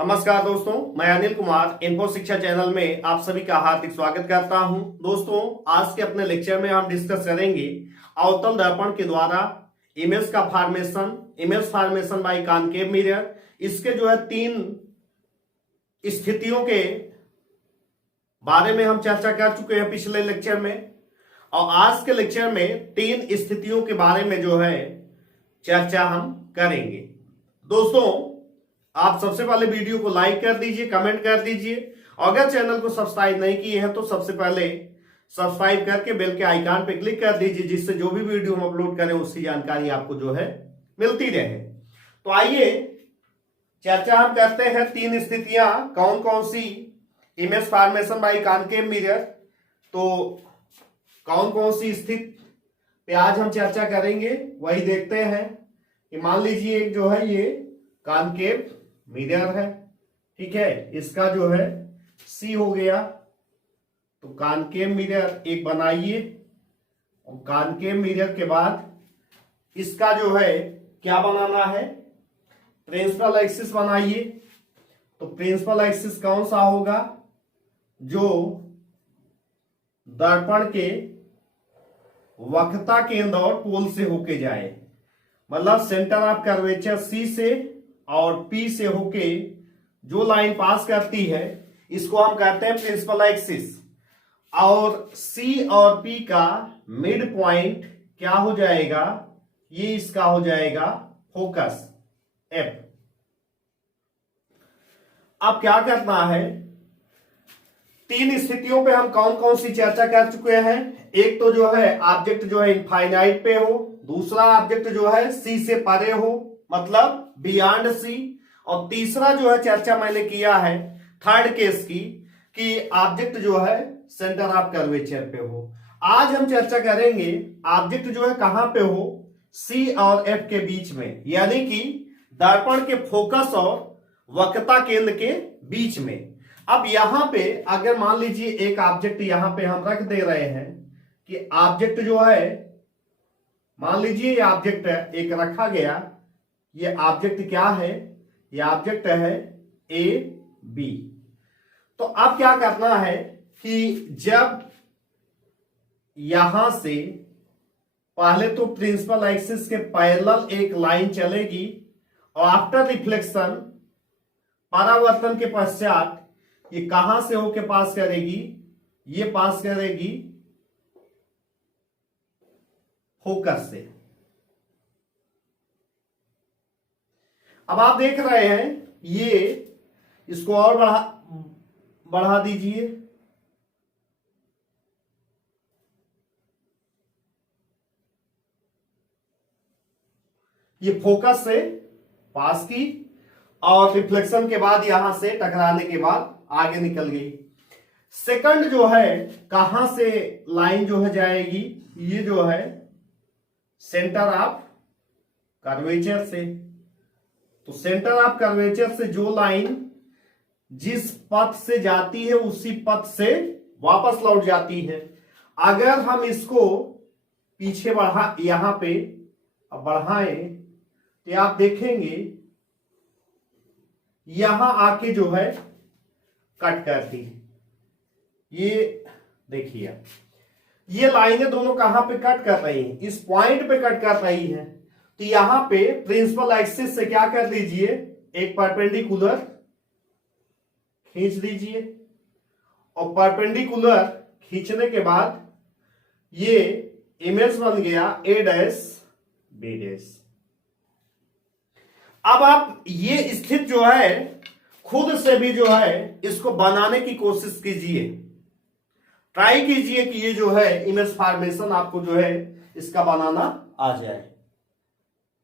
नमस्कार दोस्तों, मैं अनिल कुमार इन्फो शिक्षा चैनल में आप सभी का हार्दिक स्वागत करता हूं। दोस्तों, आज के अपने लेक्चर में हम डिस्कस करेंगे अवतल दर्पण के द्वारा इमेज का फॉर्मेशन बाय कॉनकेव मिरर। इसके तीन स्थितियों के बारे में हम चर्चा कर चुके हैं पिछले लेक्चर में, और आज के लेक्चर में तीन स्थितियों के बारे में चर्चा हम करेंगे। दोस्तों, आप सबसे पहले वीडियो को लाइक कर दीजिए, कमेंट कर दीजिए। अगर चैनल को सब्सक्राइब नहीं किए हैं तो सबसे पहले सब्सक्राइब करके बेल के आइकन पे क्लिक कर दीजिए, जिससे जो भी वीडियो हम अपलोड करें उसकी जानकारी आपको मिलती रहे। तो आइए चर्चा हम करते हैं तीन स्थितियां कौन कौन सी image formation by concave mirror. तो कौन कौन सी स्थिति पे आज हम चर्चा करेंगे वही देखते हैं। कि मान लीजिए एक ये कॉनकेव मिरर है, ठीक है, इसका सी हो गया। तो कॉनकेव मिरर एक बनाइए, और कॉनकेव मिरर के बाद इसका क्या बनाना है, प्रिंसिपल एक्सिस बनाइए। तो प्रिंसिपल एक्सिस कौन सा होगा, जो दर्पण के वक्रता केंद्र और पोल से होके जाए, मतलब सेंटर ऑफ कर्वेचर सी से और P से होके जो लाइन पास करती है इसको हम कहते हैं प्रिंसिपल एक्सिस। और C और P का मिड पॉइंट क्या हो जाएगा, ये इसका हो जाएगा फोकस F। अब क्या करना है, तीन स्थितियों पे हम कौन कौन सी चर्चा कर चुके हैं। एक तो ऑब्जेक्ट इनफाइनाइट पे हो, दूसरा ऑब्जेक्ट सी से परे हो, मतलब बियॉन्ड सी, और तीसरा चर्चा मैंने किया है थर्ड केस की, कि ऑब्जेक्ट सेंटर ऑफ कर्वेचर पे हो। आज हम चर्चा करेंगे ऑब्जेक्ट कहां पे हो, सी और एफ के बीच में, यानी कि दर्पण के फोकस और वक्रता केंद्र के बीच में। अब यहां पे अगर मान लीजिए एक ऑब्जेक्ट यहां पे हम रख दे रहे हैं कि ऑब्जेक्ट मान लीजिए ये ऑब्जेक्ट एक रखा गया, ये ऑब्जेक्ट क्या है, ये ऑब्जेक्ट है ए बी। तो अब क्या करना है कि जब यहां से पहले तो प्रिंसिपल एक्सिस के पैरेलल एक लाइन चलेगी, और आफ्टर रिफ्लेक्शन परावर्तन के पश्चात ये कहां से होके पास करेगी, ये पास करेगी फोकस से। अब आप देख रहे हैं ये, इसको और बढ़ा दीजिए। ये फोकस से पास की और रिफ्लेक्शन के बाद यहां से टकराने के बाद आगे निकल गई। सेकंड कहां से लाइन जाएगी, ये सेंटर ऑफ कर्वेचर से। तो सेंटर ऑफ कर्वेचर से जो लाइन जिस पथ से जाती है उसी पथ से वापस लौट जाती है। अगर हम इसको पीछे यहां पे बढ़ाएं तो आप देखेंगे यहां आके कट करती है। ये देखिए, ये लाइनें दोनों कहां पे कट कर रही हैं, इस पॉइंट पे कट कर रही हैं। तो यहां पे प्रिंसिपल एक्सिस से क्या कर दीजिए, एक परपेंडिकुलर खींच दीजिए, और परपेंडिकुलर खींचने के बाद ये इमेज बन गया A डैश B डैश। अब आप ये स्थिति खुद से भी इसको बनाने की कोशिश कीजिए, ट्राई कीजिए कि ये इमेज फॉर्मेशन आपको इसका बनाना आ जाए।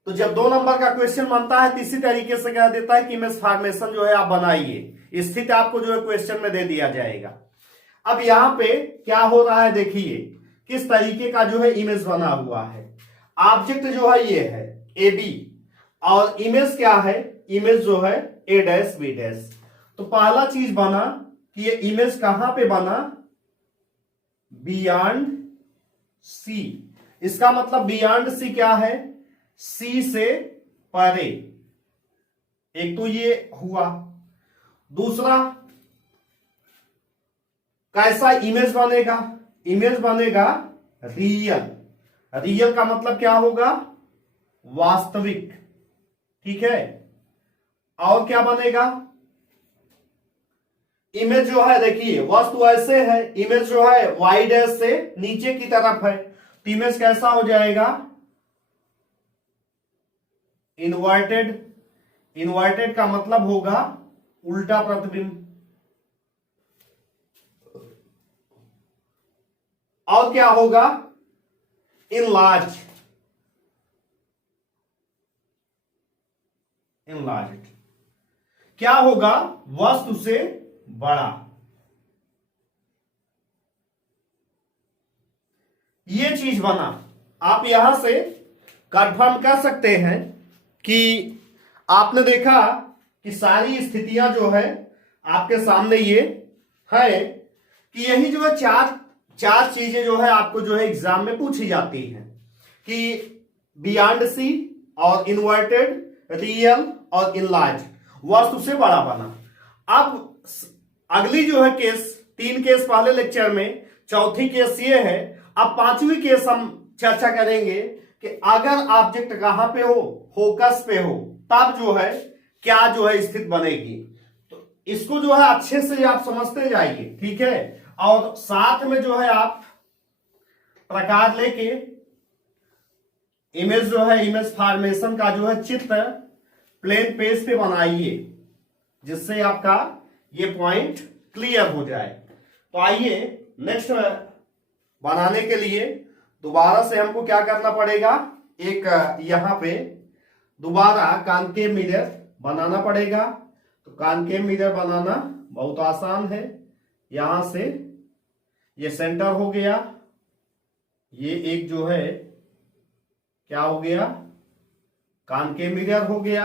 तो जब 2 नंबर का क्वेश्चन बनता है तो इसी तरीके से कह देता है कि इमेज फॉर्मेशन आप बनाइए, स्थिति आपको क्वेश्चन में दे दिया जाएगा। अब यहां पे क्या हो रहा है, देखिए किस तरीके का इमेज बना हुआ है। ऑब्जेक्ट ये है ए बी, और इमेज क्या है, image A dash B dash. तो पहला चीज बना कि ये इमेज कहां पे बना, बियॉन्ड सी। इसका मतलब बियॉन्ड सी क्या है, सी से परे। एक तो ये हुआ, दूसरा, कैसा इमेज बनेगा? इमेज बनेगा रियल। रियल का मतलब क्या होगा? वास्तविक। ठीक है। और क्या बनेगा? इमेज जो है, देखिए वस्तु ऐसे है, इमेज जो है वाई डैश से नीचे की तरफ है, तो इमेज कैसा हो जाएगा? इन्वर्टेड। इन्वर्टेड का मतलब होगा उल्टा प्रतिबिंब। और क्या होगा? इनलार्ज। इनलार्ज क्या होगा? वस्तु से बड़ा। ये चीज बना। आप यहां से कंफर्म कर सकते हैं कि आपने देखा कि सारी स्थितियां जो है आपके सामने ये है कि यही जो है चार चार चीजें जो है आपको जो है एग्जाम में पूछी जाती हैं कि बियॉन्ड सी और इन्वर्टेड, रियल और इनलार्ज, वस्तु से बड़ा बना। अब अगली जो है केस, 3 केस पहले लेक्चर में, चौथी केस ये है। अब 5वीं केस हम चर्चा करेंगे कि अगर ऑब्जेक्ट कहां पे हो? फोकस पे हो, तब जो है क्या जो है स्थिति बनेगी। तो इसको जो है अच्छे से आप समझते जाइए, ठीक है। और साथ में जो है आप प्रकार लेके इमेज जो है, इमेज फॉर्मेशन का जो है चित्र प्लेन पेज पे बनाइए, जिससे आपका ये पॉइंट क्लियर हो जाए। तो आइए नेक्स्ट बनाने के लिए दोबारा से हमको क्या करना पड़ेगा? एक यहां पे दोबारा कॉनकेव मिरर बनाना पड़ेगा। तो कॉनकेव मिरर बनाना बहुत आसान है। यहां से ये सेंटर हो गया, ये एक जो है क्या हो गया? कॉनकेव मिरर हो गया।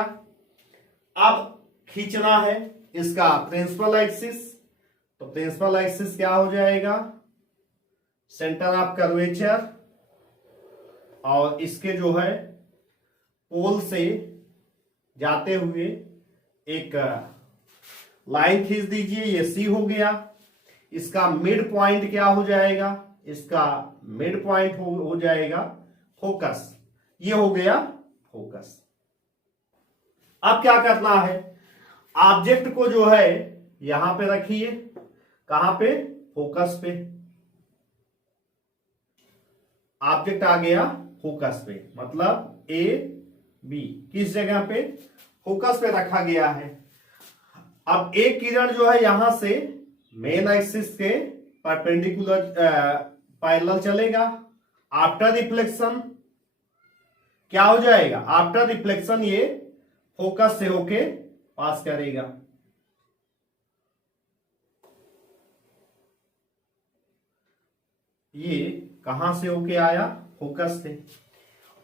अब खींचना है इसका प्रिंसिपल एक्सिस। तो प्रिंसिपल एक्सिस क्या हो जाएगा? सेंटर ऑफ कर्वेचर, और इसके जो है पोल से जाते हुए एक लाइन खींच दीजिए, ये सी हो गया। इसका मिड पॉइंट क्या हो जाएगा? इसका मिड पॉइंट हो जाएगा फोकस। ये हो गया फोकस। अब क्या करना है? ऑब्जेक्ट को जो है यहां पे रखिए। कहां पे? फोकस पे। ऑब्जेक्ट आ गया फोकस पे, मतलब ए बी किस जगह पे? फोकस पे रखा गया है। अब एक किरण जो है यहां से मेन एक्सिस के परपेंडिकुलर पैरेलल चलेगा। आफ्टर रिफ्लेक्शन क्या हो जाएगा? आफ्टर रिफ्लेक्शन ये फोकस से होके पास करेगा। ये कहां से होके आया? फोकस से।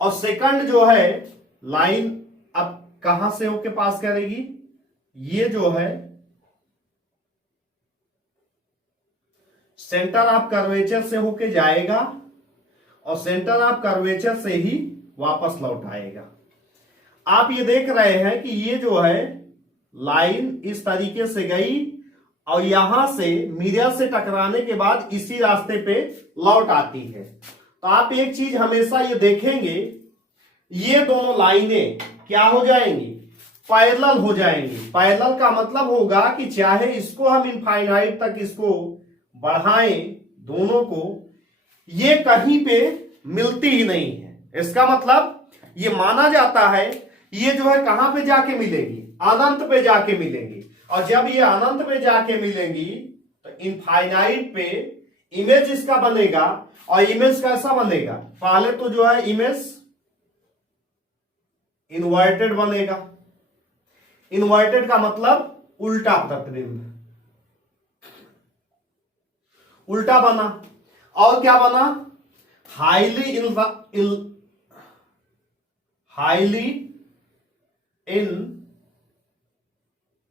और सेकंड जो है लाइन अब कहां से होके पास करेगी? ये जो है सेंटर ऑफ कर्वेचर से होके जाएगा, और सेंटर ऑफ कर्वेचर से ही वापस लौट आएगा। आप ये देख रहे हैं कि ये जो है लाइन इस तरीके से गई और यहां से मिरर से टकराने के बाद इसी रास्ते पे लौट आती है। तो आप एक चीज हमेशा ये देखेंगे, ये दोनों लाइनें क्या हो जाएंगी? पैरेलल हो जाएंगी। पैरेलल का मतलब होगा कि चाहे इसको हम इनफाइनाइट तक इसको बढ़ाएं, दोनों को, ये कहीं पे मिलती ही नहीं है। इसका मतलब ये माना जाता है ये जो है कहां पे जाके मिलेंगी? अनंत पे जाके मिलेंगी। और जब ये अनंत पे जाके मिलेंगी तो इनफाइनाइट पे इमेज इसका बनेगा। और इमेज कैसा बनेगा? पहले तो जो है इमेज इन्वर्टेड बनेगा। इन्वर्टेड का मतलब उल्टा प्रतिबिंब, उल्टा बना। और क्या बना? Highly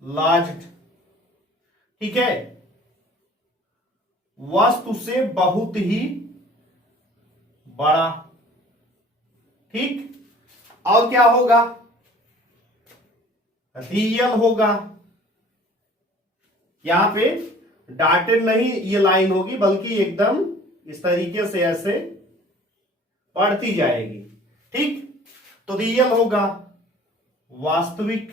enlarged. ठीक है, वस्तु से बहुत ही बड़ा। ठीक। और क्या होगा? रियल होगा। यहाँ पे डॉटेड नहीं ये लाइन होगी, बल्कि एकदम इस तरीके से ऐसे बढ़ती जाएगी। ठीक, तो रियल होगा, वास्तविक।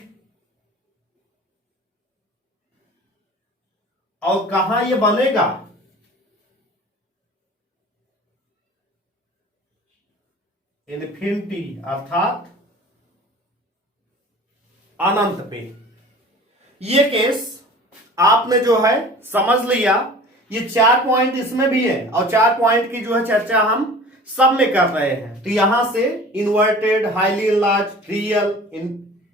और कहां ये बनेगा, इन्फिनिटी अर्थात अनंत पे। ये केस आपने जो है समझ लिया। ये 4 पॉइंट इसमें भी है और 4 पॉइंट की जो है चर्चा हम सब में कर रहे हैं। तो यहां से inverted, highly enlarge, real,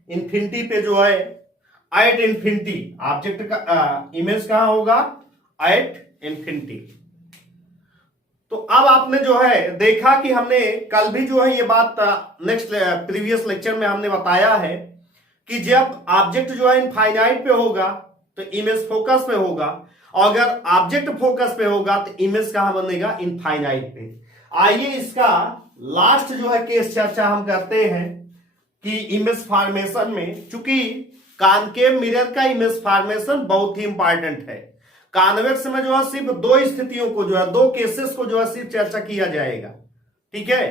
infinity पे जो है एट इन्फिनिटी, ऑब्जेक्ट का इमेज कहां होगा, एट इन्फिनिटी। तो अब आपने जो है देखा कि हमने कल भी जो है ये बात नेक्स्ट प्रीवियस लेक्चर में हमने बताया है कि जब ऑब्जेक्ट जो है इनफाइनाइट पे होगा तो इमेज फोकस पे होगा, और अगर ऑब्जेक्ट फोकस पे होगा तो इमेज कहां बनेगा, इनफाइनाइट पे। आइए इसका लास्ट जो है केस चर्चा हम करते हैं कि इमेज फॉर्मेशन में, चूंकि कॉनकेव मिरर का इमेज फॉर्मेशन बहुत ही इंपॉर्टेंट है। कॉन्वेक्स में जो है सिर्फ 2 स्थितियों को जो है, 2 केसेस को जो है सिर्फ चर्चा किया जाएगा। ठीक है,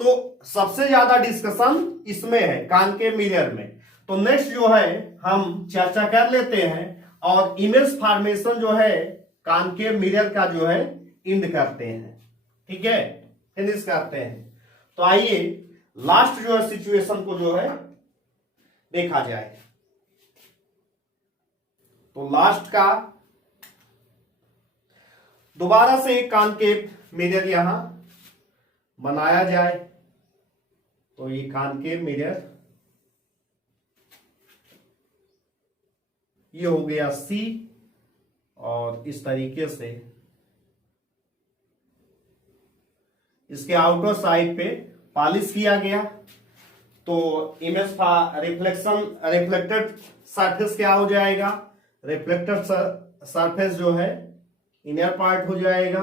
तो सबसे ज्यादा डिस्कशन इसमें है कॉनकेव मिरर में। तो नेक्स्ट जो है हम चर्चा कर लेते हैं और इमेज फॉर्मेशन जो है कॉनकेव मिरर का जो है इंड करते हैं। ठीक है, फिनिश करते हैं। तो आइए लास्ट जो है सिचुएशन को जो है देखा जाए। तो लास्ट का दोबारा से एक कॉनकेव मिरर यहां बनाया जाए। तो ये कॉनकेव मिरर, ये हो गया C, और इस तरीके से इसके आउटर साइड पे पॉलिश किया गया। तो इमेज रिफ्लेक्टेड सरफेस क्या हो जाएगा, रिफ्लेक्टेड सरफेस जो है इनर पार्ट हो जाएगा।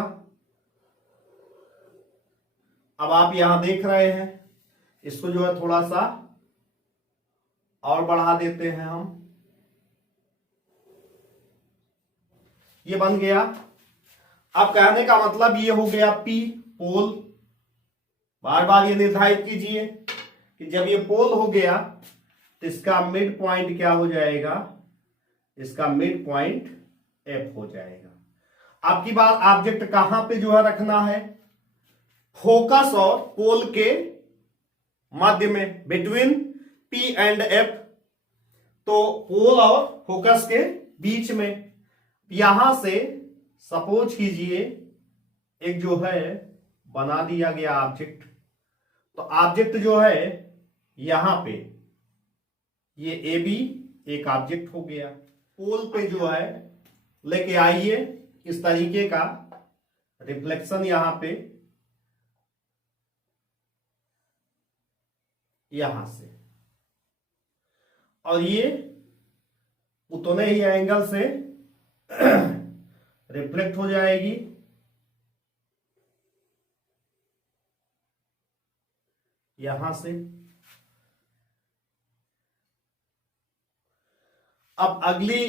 अब आप यहां देख रहे हैं, इसको जो है थोड़ा सा और बढ़ा देते हैं हम। ये बन गया। अब कहने का मतलब ये हो गया P, पोल। बार बार ये निर्धारित कीजिए कि जब ये पोल हो गया तो इसका मिड पॉइंट क्या हो जाएगा, इसका मिड पॉइंट F हो जाएगा। आपकी बात ऑब्जेक्ट कहां पे जो है रखना है, फोकस और पोल के मध्य में, बिटवीन P एंड F। तो पोल और फोकस के बीच में। यहां से सपोज कीजिए एक जो है बना दिया गया ऑब्जेक्ट। तो ऑब्जेक्ट जो है यहां पे ये AB एक ऑब्जेक्ट हो गया। पोल पे जो है लेके आइए इस तरीके का रिफ्लेक्शन यहां पे, यहां से, और ये उतने ही एंगल से रिफ्लेक्ट हो जाएगी। यहां से अब अगली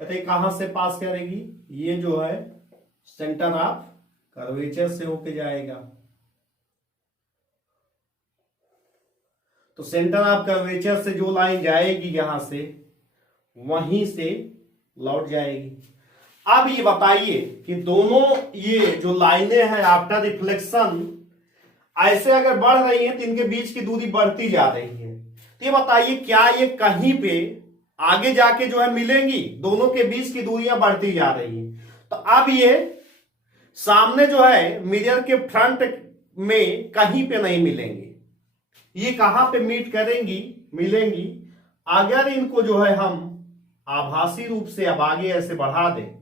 रे कहां से पास करेगी, ये जो है सेंटर ऑफ कर्वेचर से होके जाएगा। तो सेंटर ऑफ कर्वेचर से जो लाइन जाएगी यहां से, वहीं से लौट जाएगी। अब ये बताइए कि दोनों ये जो लाइनें हैं आफ्टर रिफ्लेक्शन ऐसे अगर बढ़ रही हैं तो इनके बीच की दूरी बढ़ती जा रही है। तो ये बताइए क्या ये कहीं पे आगे जाके जो है मिलेंगी, दोनों के बीच की दूरियां बढ़ती जा रही हैं। तो अब ये सामने जो है मिरर के फ्रंट में कहीं पे नहीं मिलेंगी, ये कहां पे मीट करेंगी, मिलेंगी अगर इनको जो है हम आभासी रूप से अब आगे ऐसे बढ़ा दें।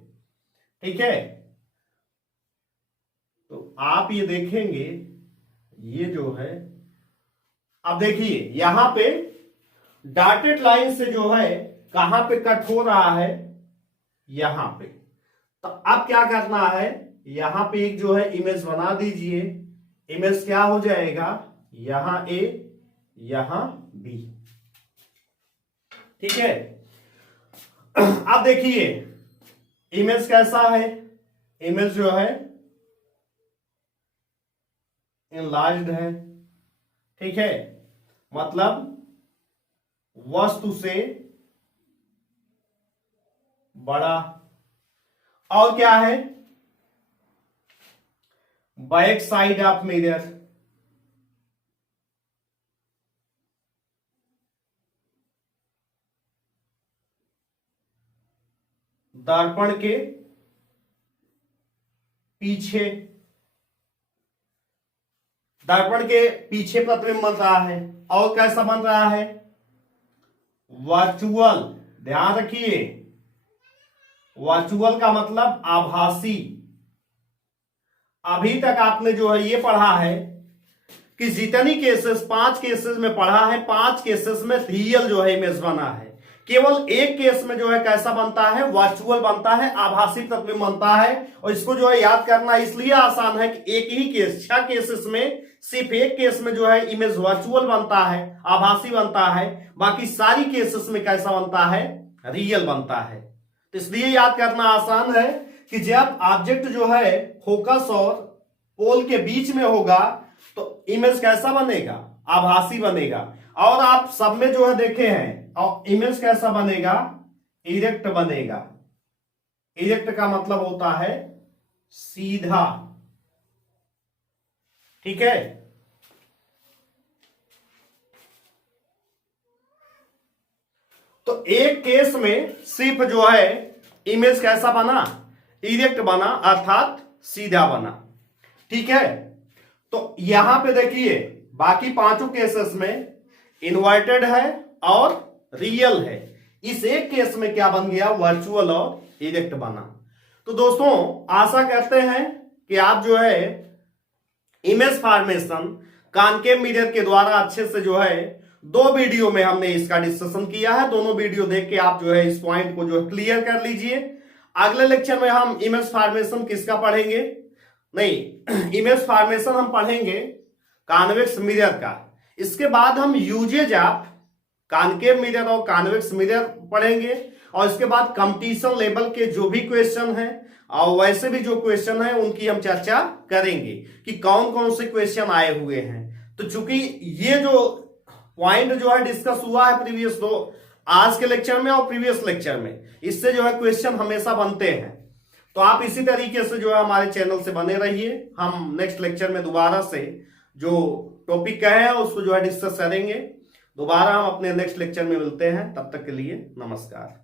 ठीक है, तो आप ये देखेंगे ये जो है, अब देखिए यहां पे डॉटेड लाइन से जो है कहां पे कट हो रहा है, यहां पे। तो अब क्या करना है, यहां पे एक जो है इमेज बना दीजिए। इमेज क्या हो जाएगा, यहां A, यहां B। ठीक है, अब देखिए इमेज कैसा है, इमेज जो है इनलार्ज्ड है, ठीक है, मतलब वस्तु से बड़ा। और क्या है, बैक साइड ऑफ मिरर, दर्पण के पीछे, दर्पण के पीछे प्रतिबिंब बन रहा है। और कैसा बन रहा है, वर्चुअल। ध्यान रखिए, वर्चुअल का मतलब आभासी। अभी तक आपने जो है ये पढ़ा है कि जितनी केसेस, 5 केसेस में पढ़ा है, 5 केसेस में रियल जो है इमेज बना है। केवल एक केस में जो है कैसा बनता है, वर्चुअल बनता है, आभासी प्रतिबिंब बनता है। और इसको जो है याद करना इसलिए आसान है कि एक ही केस, 6 केसेस में सिर्फ एक केस में जो है इमेज वर्चुअल बनता है, आभासी बनता है, बाकी सारी केसेस में कैसा बनता है, रियल बनता है। तो इसलिए याद करना आसान है कि जब ऑब्जेक्ट जो है फोकस और पोल के बीच में होगा तो इमेज कैसा बनेगा, आभासी बनेगा। और आप सब में जो है देखे हैं, और इमेज कैसा बनेगा, इरेक्ट बनेगा। इरेक्ट का मतलब होता है सीधा, ठीक है। तो एक केस में सिर्फ जो है इमेज कैसा बना, इरेक्ट बना, अर्थात सीधा बना, ठीक है। तो यहां पे देखिए बाकी 5 केसेस में इन्वर्टेड है और रियल है। इस एक केस में क्या बन गया, वर्चुअल और इरेक्ट बना। तो दोस्तों आशा करते हैं कि आप जो है इमेज फॉर्मेशन कॉनकेव मिरर के द्वारा अच्छे से जो है 2 वीडियो में हमने इसका डिस्कशन किया है। दोनों वीडियो देख के आप जो है इस पॉइंट को जो है क्लियर कर लीजिए। अगले लेक्चर में हम इमेज फॉर्मेशन किसका पढ़ेंगे, नहीं इमेज फॉर्मेशन हम पढ़ेंगे कॉन्वेक्स मिरर का। इसके बाद हम यूजेज ऑफ कॉनकेव मिरर और कॉन्वेक्स मिरर पढ़ेंगे। और इसके बाद कंपटीशन लेवल के जो भी क्वेश्चन हैं और वैसे भी जो क्वेश्चन हैं उनकी हम चर्चा करेंगे कि कौन कौन से क्वेश्चन आए हुए हैं। तो चूंकि ये जो पॉइंट जो है डिस्कस हुआ है प्रीवियस आज के लेक्चर में और प्रीवियस लेक्चर में, इससे जो है क्वेश्चन हमेशा बनते हैं। तो आप इसी तरीके से जो है हमारे चैनल से बने रहिए। हम नेक्स्ट लेक्चर में दोबारा से जो टॉपिक का है उसको जो है डिस्कस करेंगे। दोबारा हम अपने नेक्स्ट लेक्चर में मिलते हैं, तब तक के लिए नमस्कार।